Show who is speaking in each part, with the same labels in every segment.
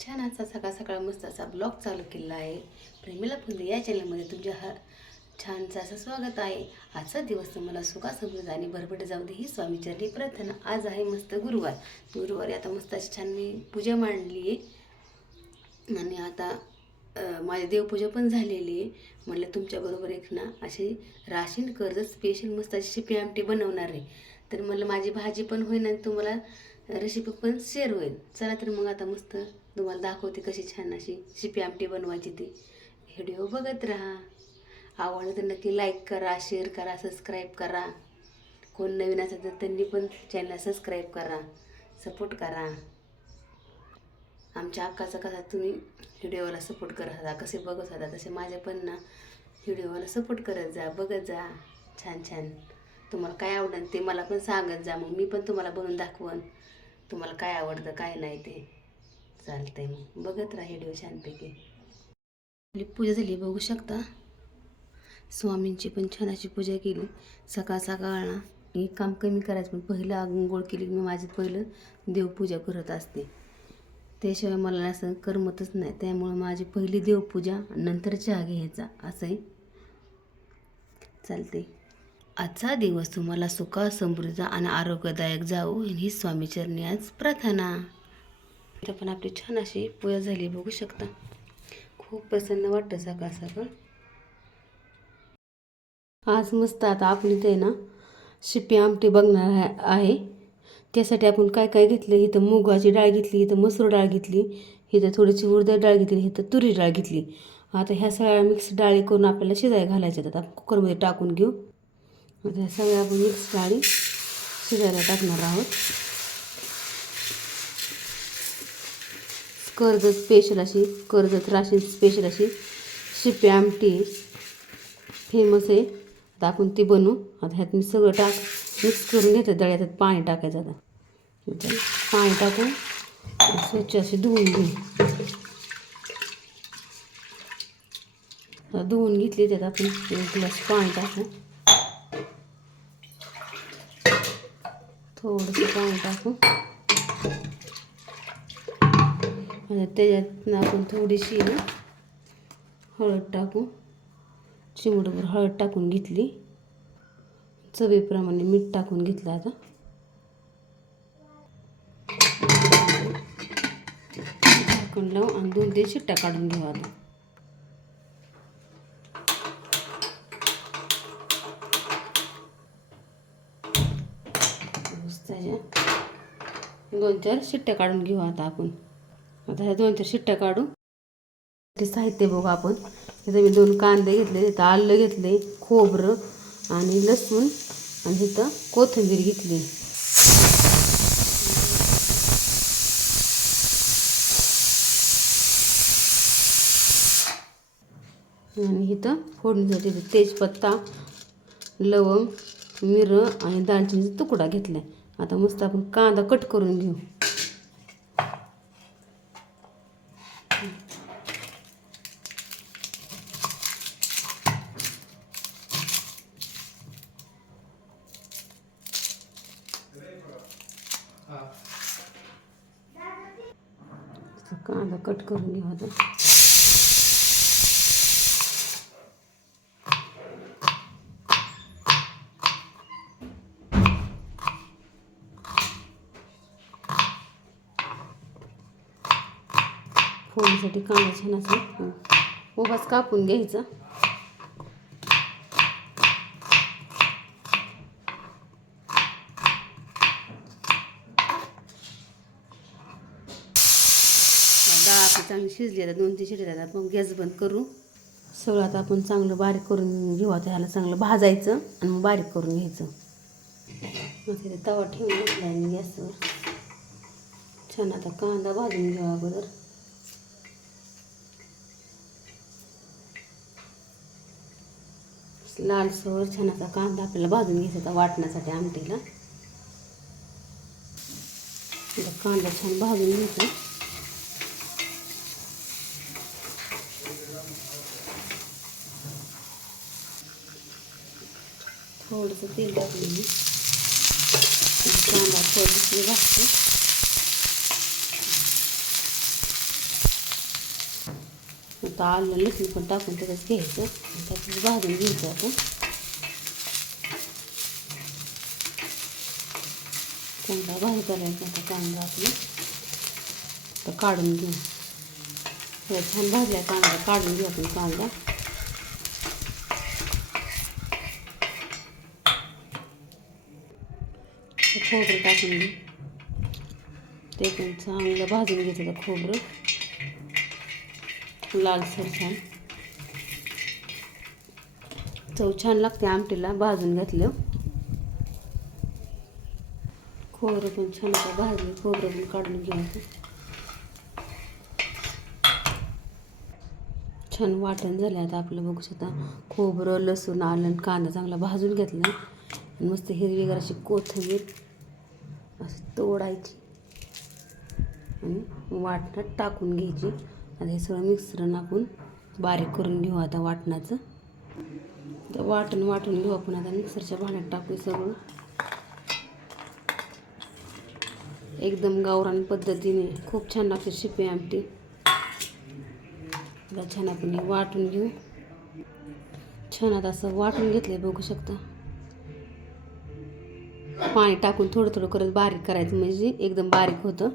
Speaker 1: छान असा सकाळ सकाळ मस्त असा ब्लॉग चालू केलेला आहे. प्रेमीला फुले या चॅनलमध्ये तुमच्या हा छानचं असं स्वागत आहे. आजचा दिवस तुम्हाला सुखा समृद्ध आणि भरभट जाऊ दे ही स्वामीचरणी प्रार्थना. आज आहे मस्त गुरुवार. गुरुवारी आता मस्त अशी छान मी पूजा मांडली आहे. आणि आता माझी देवपूजा पण झालेली आहे. म्हटलं तुमच्याबरोबर एक ना अशी राशीन कर्ज स्पेशल मस्त अशी शिपी आमटी बनवणार आहे. तर म्हटलं माझी भाजी पण होईल आणि तुम्हाला रेसिपी पण शेअर होईल. चला तर मग आता मस्त तुम्हाला दाखवते कशी छान अशी शिपी आमटी बनवायची ती. व्हिडिओ बघत राहा. आवडलं तर नक्की लाईक करा शेअर करा सबस्क्राईब करा. कोण नवीन असेल तर त्यांनी पण चॅनलला सबस्क्राईब करा सपोर्ट करा. आमच्या अक्काचा कसा तुम्ही व्हिडिओला सपोर्ट करत होता कसे बघत होता तसे माझे पण ना व्हिडिओला सपोर्ट करत जा बघत जा. छान छान. तुम्हाला काय आवडेल ते मला पण सांगत जा. मग मी पण तुम्हाला बनवून दाखवन. तुम्हाला काय आवडतं काय नाही ते. चालतंय मग. बघत राहा व्हिडिओ छानपैकी आपली पूजा झाली बघू शकता. स्वामींची पण छान अशी पूजा केली. सकाळ सकाळ ना हे काम कमी करायचं पण पहिलं आंघोळ केली की मी माझी पहिलं देवपूजा करत असते. त्याशिवाय मला असं करमतच नाही. त्यामुळं माझी पहिली देवपूजा नंतर चहा घ्यायचा असं आहे चालते आजचा दिवस तुम्हाला सुखा समृद्ध आणि आरोग्यदायक जाऊ ही स्वामीचरणी आज प्रार्थना. इथं पण आपली छान अशी पूजा झाली बघू शकता. खूप प्रसन्न वाटतं सकाळ सकाळ. आज मस्त आता आपण इथे ना शिपी आमटी बघणार आहे- त्यासाठी आपण काय काय घेतलं? इथं मुगाची डाळ घेतली इथं मसूर डाळ घेतली इथं थोडीशी उरदळ डाळ घेतली इथं तुरी डाळ घेतली. आता ह्या सगळ्या मिक्स डाळी करून आपल्याला शिजायला घालायच्या आहेत. आता कुकरमध्ये टाकून घेऊ. आता ह्या सगळ्या आपण मिक्स डाळी शिजायला टाकणार आहोत. कर्जत स्पेशल अशी कर्जत राशी स्पेशल अशी शिप्या आमटी फेमस आहे. आता आपण ती बनवू. आता ह्यात मी सगळं टाक मिक्स करून घेते दळ्यात पाणी टाकायचं आता. पाणी टाकून स्वच्छ अशी धुवून घेऊ. धुवून घेतली त्यात आपण एक ग्लास पाणी टाकू. थोडंसं पाणी टाकू. त्याच्यात आपण थोडीशी ना हळद टाकू. चिमडभर हळद टाकून घेतली. चवीप्रमाणे मीठ टाकून घेतलं आता. झाकण लावून आणि दोन तीन शिट्ट्या काढून घेऊ आता. दोन चार शिट्ट्या काढून घेऊ आता आपण. आता ह्या दोन चार शिट्ट्या काढू. ते साहित्य बघू आपण. इथं मी दोन कांदे घेतले इथं आलं घेतले खोबरं आणि लसूण आणि इथं कोथिंबीर घेतली. आणि इथं फोडणीसाठी तेजपत्ता लवंग मिरं आणि दालचिनीचा तुकडा घेतला आता मस्त आपण कांदा कट करून घेऊ असा कांदा कट करून घेऊ आता. पोळीसाठी कांदा छान असा उभाच कापून घ्यायचा. डाळ आपली चांगली शिजली आता दोन तीन शिटी जातात मग गॅस बंद करू. सगळं आता आपण चांगलं बारीक करून घेऊ. आता ह्याला चांगलं भाजायचं आणि मग बारीक करून घ्यायचं. मग तिथे तवा ठेवून घेतला आणि गॅसवर. छान आता कांदा भाजून घ्यावा अगोदर. लालसर छान असा कांदा आपल्याला भाजून घ्यायचा होता वाटण्यासाठी आमटीला. कांदा छान भाजून घ्यायचा. थोडंसं तेल टाकलं मी कांदा थोडंसं भाजतो. शकता आलं लसूण पण टाकून त्याच्यात घ्यायचं. आणि त्याच्यात भाजून घ्यायचं आता चांगला भाजी करायचा आता कांदा आपला. आता काढून घेऊ. थोडा छान भाजला कांदा काढून घेऊ आपण कांदा. ते खोबरं टाकून घेऊ. ते पण चांगलं भाजून खोबरं. लालसर छान. चव छान लागते आमटीला भाजून घेतलं. खोबरं पण छान भाजले खोबरं पण काढून घ्यायचं छान वाटण झालं आता आपलं बघू शकता. खोबरं लसूण आलं आणि कांदा चांगला भाजून घेतला. मस्त हिरवीगार अशी कोथिंबीर अशी तोडायची. आणि वाटणात टाकून घ्यायची. आता हे सगळं मिश्रण आपण बारीक करून घेऊ आता वाटणाचं. तर वाटण वाटून घेऊ आपण आता. मिक्सरच्या भांड्यात टाकू सगळं. एकदम गावरान पद्धतीने. खूप छान लागते शिपे आमटी. आता छान आपण वाटून घेऊ. छान आता असं वाटून घेतलं बघू शकता. पाणी टाकून थोडं थोडं करत बारीक करायचं म्हणजे एकदम बारीक होतं.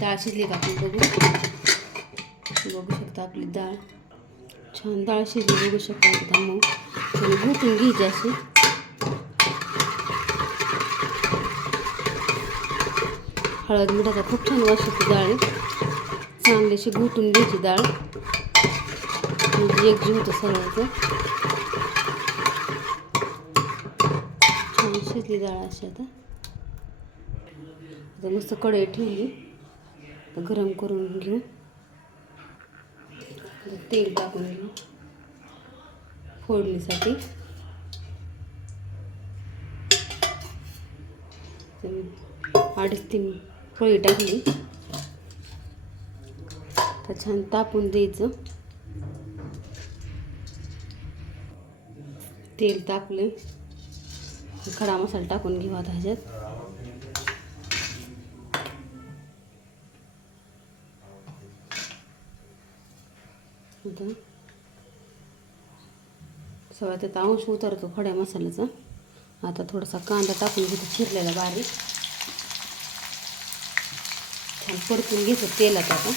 Speaker 1: डाळ शिजली का आपण बघू. बघू शकता आपली डाळ. छान डाळ शिजली बघू शकता आता मग. आणि घुटून घ्यायची अशी. हळद मिठाचा खूप छान वास होती डाळ. चांगली अशी घुटून घ्यायची डाळ. म्हणजे एकजीव होतं सगळ्याचं छान शिजली डाळ अशी आता. आता मस्त कढई ठेवली. गरम करून घेऊ. तेल टाकून घेऊ. फोडणीसाठी. अडीच तीन पोळी टाकली. तर छान तापून द्यायचं. तेल तापले. खडा मसाला टाकून घेऊ आता ह्याच्यात. आता सगळा त्याचा अंश उतरतो खड्या मसाल्याचा. आता थोडासा कांदा टाकून घेतो चिरलेला बारीक. छान परतून घेतो तेलात आता.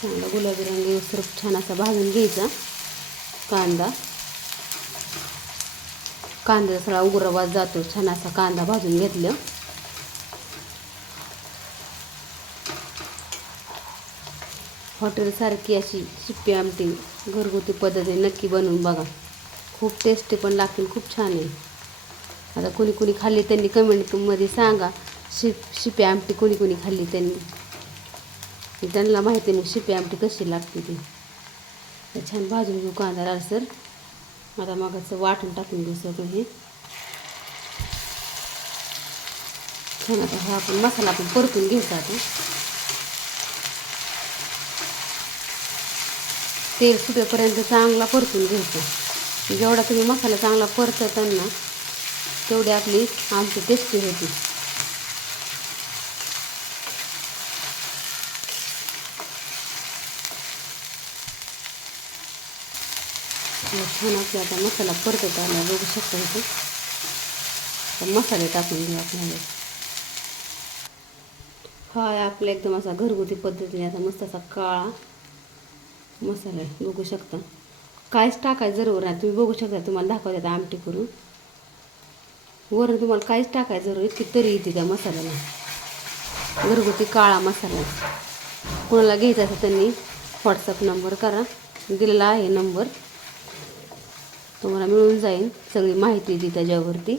Speaker 1: चांगला गुलाबी रंग येऊसर छान असा भाजून घ्यायचा कांदा. कांदा सगळा उग्रवाद जातो छान असा कांदा भाजून घेतलं हॉटेलसारखी अशी शिप्पी आमटी घरगुती पद्धतीने नक्की बनवून बघा. खूप टेस्टी पण लागतील खूप छान आहे. आता कोणी कोणी खाल्ली त्यांनी कमेंटमध्ये सांगा शिप शिपी आमटी कोणी कोणी खाल्ली त्यांनी. त्यांना माहिती आहे मग शिपी आमटी कशी लागते ती. छान भाजून घेऊ कांदा लालसर आता मग असं वाटून टाकून घेऊ सगळं हे छान आता हा आपण मसाला आपण परतून घ्यायचा आता? तेल सुटेपर्यंत चांगला परतून घ्यायचं. जेवढा तुम्ही मसाला चांगला परतताना तेवढी आपली आमची टेस्टी होती. छान आपला आता मसाला परतत आला बघू शकता इथे तर मसाले टाकून घेऊ आपल्याला. हा आपला एकदम असा घरगुती पद्धतीने असा मस्त असा काळा मसाला आहे बघू शकता. काहीच टाकायचं जरूर आहे तुम्ही बघू शकता तुम्हाला दाखवते आता आमटी करून. वरून तुम्हाला काहीच टाकायचं जरूर इतकी तरी येते त्या मसाल्याला. घरगुती काळा मसाला. कोणाला घ्यायचा असेल त्यांनी व्हॉट्सअप नंबर करा. दिलेला आहे नंबर तुम्हाला मिळून जाईल सगळी माहिती दी त्याच्यावरती.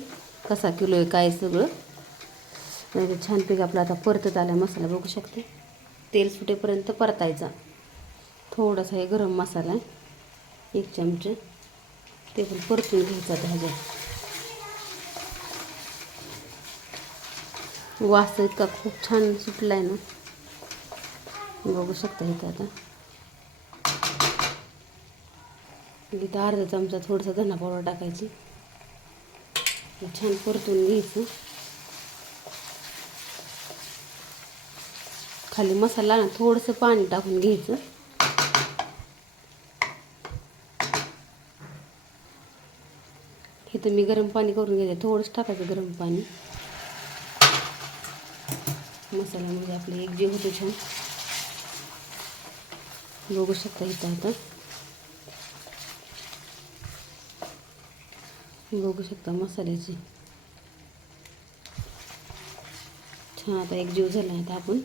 Speaker 1: कसा किलो आहे काय सगळं. नाही छानपैकी आपला आता परतत आला मसाला बघू शकते. तेल सुटेपर्यंत परतायचा. थोडासा हे गरम मसाला आहे. एक चमचे. ते पण परतून घ्यायचा भाज्या वास इतका खूप छान सुटला आहे ना. बघू शकता इथं आता. इथं अर्धा चमचा थोडासा धना पावडर टाकायची. छान परतून घ्यायचं. खाली मसाला ना थोडंसं पाणी टाकून घ्यायचं. इथं मी गरम पाणी करून घेते. थोडंच टाकायचं गरम पाणी. मसाल्यामध्ये आपलं एक जीव होतो छान. बघू शकता इथं आता. बघू शकता मसाल्याची. छान आता एक जीव झाला आता आपण.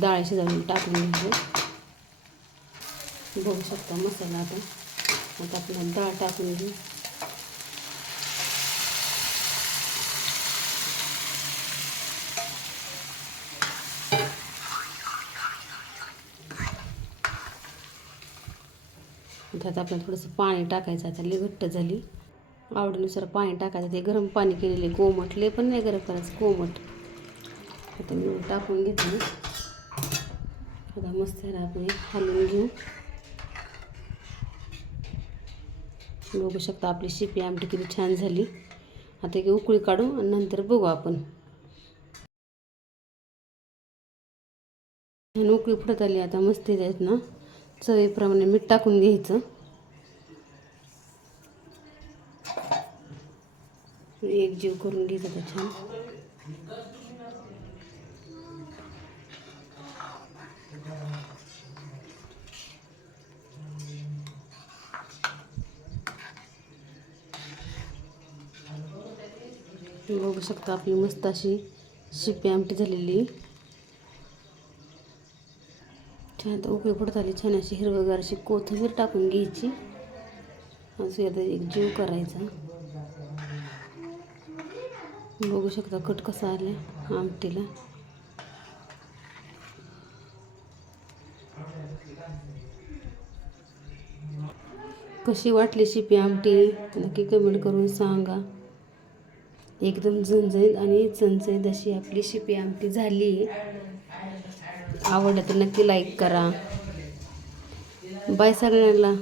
Speaker 1: डाळ शिजवून टाकून घ्यायचं बघू शकता मसाला आता. आता आपण डाळ टाकून घेऊ. त्यात आपल्याला थोडंसं पाणी टाकायचं. आता लई घट्ट झाली. आवडीनुसार पाणी टाकायचं. ते गरम पाणी केलेले कोमट. लई पण नाही गरम करायचं कोमट. आता मी टाकून घेतली आता मस्त आपण हलवून घेऊ. बघू शकता आपली शिपी आमटी किती छान झाली. आता एक उकळी काढू आणि नंतर बघू आपण. छान उकळी फुटत आली. आता मस्त त्यात ना. चवीप्रमाणे मीठ टाकून घ्यायचं. एक जीव करून घ्यायचा आता छान बघू शकता आपली मस्त अशी शिपी आमटी झालेली. छान आता उकळी पडत आली छान अशी हिरवगार अशी कोथिंबीर टाकून घ्यायची. असं आता एक जीव करायचा. बघू शकता कट कसा आला आमटीला. कशी वाटली शिपी आमटी? नक्की कमेंट करून सांगा. एकदम झणझणीत आणि चणचणीत अशी आपली शिपी आमटी झाली. आहे आवडलं तर नक्की लाईक करा. बाय सगळ्यांना.